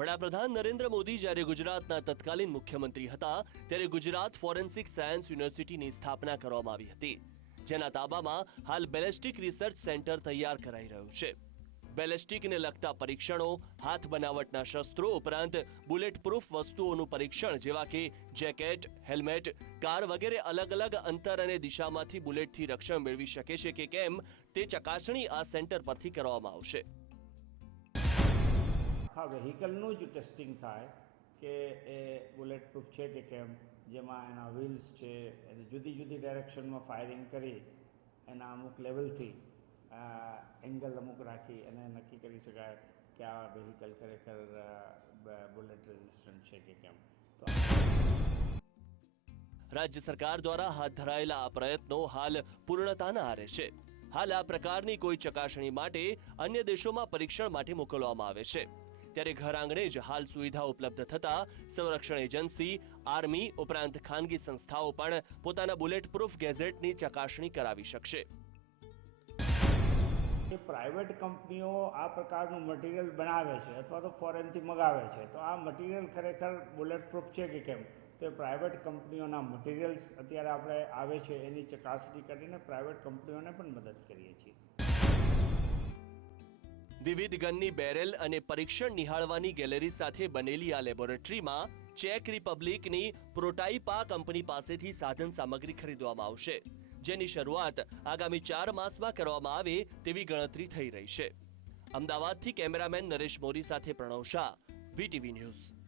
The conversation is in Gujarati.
વડાપ્રધાન નરેન્દ્ર મોદી જ્યારે ગુજરાતના તત્કાલીન મુખ્યમંત્રી હતા, ત્યારે ગુજરાત ફોરેન્સિક સાયન્સ યુનિવર્સિટીની સ્થાપના કરવામાં આવી હતી, જેના તાબામાં હાલ બેલેસ્ટિક રિસર્ચ સેન્ટર તૈયાર કરાઈ રહ્યું છે. બેલેસ્ટિકને લગતા પરીક્ષણો, હાથ બનાવટના શસ્ત્રો ઉપરાંત બુલેટ પ્રૂફ વસ્તુઓનું પરીક્ષણ જેવા કે જેકેટ, હેલ્મેટ, કાર વગેરે અલગ અલગ અંતર અને દિશામાંથી બુલેટથી રક્ષણ મેળવી શકે છે કે કેમ, તે ચકાસણી આ સેન્ટર પરથી કરવામાં આવશે. આખા વ્હીકલનું જ ટેસ્ટિંગ થાય કે એ બુલેટ પ્રૂફ છે કે કેમ? જેમાં એના વ્હીલ્સ છે, એને જુદી જુદી ડાયરેક્શનમાં ફાયરિંગ કરી, એના અમુક લેવલથી એંગલ અમુક રાખી અને નક્કી કરી શકાય કે આ વ્હીકલ ખરેખર બુલેટ રેઝિસ્ટન્ટ છે કે કેમ. તો રાજ્ય સરકાર દ્વારા હાથ ધરાયેલા આ પ્રયત્નો હાલ પૂર્ણતાના આરે છે. હાલ આ પ્રકારની કોઈ ચકાસણી માટે અન્ય દેશોમાં પરીક્ષણ માટે મોકલવામાં આવે છે. ત્યારે ઘર આંગણે જ હાલ સુવિધા ઉપલબ્ધ થતા સંરક્ષણ એજન્સી, આર્મી ઉપરાંત ખાનગી સંસ્થાઓ પણ પોતાના બુલેટ પ્રૂફ ગેઝેટની ચકાસણી કરાવી શકશે. પ્રાઇવેટ કંપનીઓ આ પ્રકારનું મટીરિયલ બનાવે છે અથવા તો ફોરેનથી મગાવે છે, તો આ મટીરિયલ ખરેખર બુલેટ પ્રૂફ છે કે કેમ? તો પ્રાઇવેટ કંપનીઓના મટીરિયલ્સ અત્યારે આપણે આવે છે એની ચકાસણી કરીને પ્રાઇવેટ કંપનીઓને પણ મદદ કરીએ છીએ. વિવિધ ગનની બેરેલ અને પરીક્ષણ નિહાળવાની ગેલેરી સાથે બનેલી આ લેબોરેટરીમાં ચેક રિપબ્લિકની પ્રોટાઇપા કંપની પાસેથી સાધન સામગ્રી ખરીદવામાં આવશે, જેની શરૂઆત આગામી ચાર માસમાં કરવામાં આવે તેવી ગણતરી થઈ રહી છે. અમદાવાદથી કેમેરામેન નરેશ મોરી સાથે પ્રણવ શાહ, વીટીવી ન્યૂઝ.